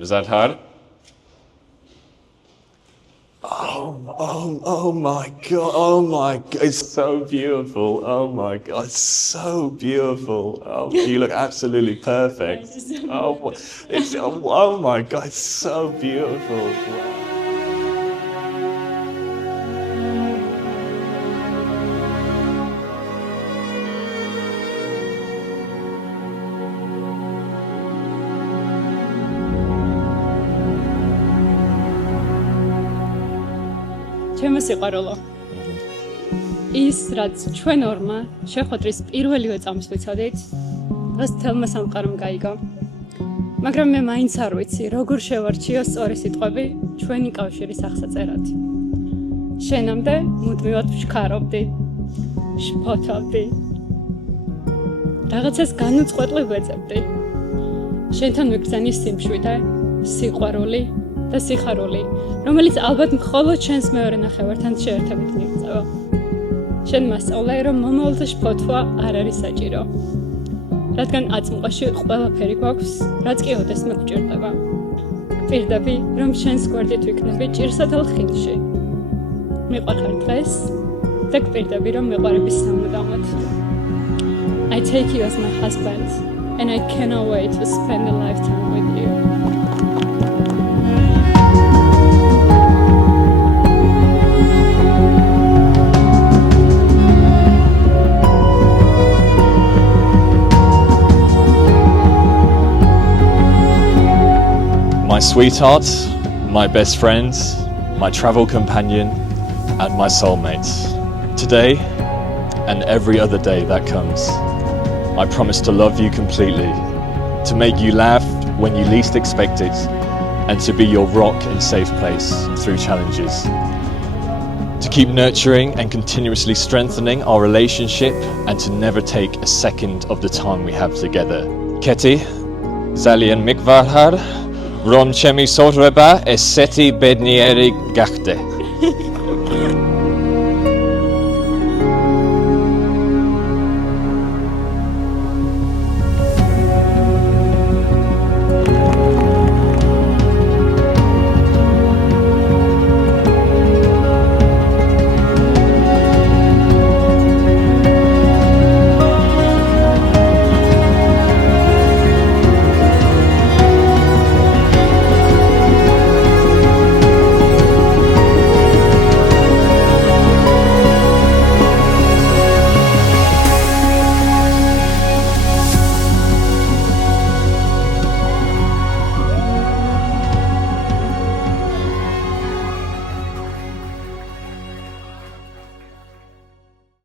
Zadhar. Oh my God, it's so beautiful. Oh my God, it's so beautiful. Oh, you look absolutely perfect. Oh my God, it's so beautiful. ჩემო სიყვარულო ის რაც ჩვენ ორმა შეხვედრის პირველივე წამს ვიცოდით დღეს თელმა სამყარომ გაიგო მაგრამ მე მაინც არ ვიცი როგორ შევარჩიო სწორი სიტყვები ჩვენი კავშირის აღსაწერად შენამდე მუდმივად ვშქარობდი შფოთავდი რაღაცას განუწყვეტლივ ვეძებდი შენთან ვიგრძენი სიმშვიდე სიყვარული და სიხარული, რომელიც ალბათ მხოლოდ შენს მეორე ნახევართან შეერთებით მიღწევა. შენ მასწავლე, რომ მომავალზე შფოთვა არ არის საჭირო. რადგან აწმყოში ყველაფერი გვაქვს, რაც კი ოდეს მეგჭირდება. გვპირდები, რომ შენს გვერდით ვიქნები ჭირსათელ ხილში. მიყვარხარ დღეს და გვპირდები, რომ მეყვარების სამუდამოდ. I take you as my husband and I cannot wait to spend a lifetime with you. My sweetheart, my best friend, my travel companion, and my soulmate. Today, and every other day that comes, I promise to love you completely, to make you laugh when you least expect it, and to be your rock and safe place through challenges. To keep nurturing and continuously strengthening our relationship, and to never take a second of the time we have together. Keti, Zalian Mikvarhar, Rom chemi sotreba eseti bednieri gachte.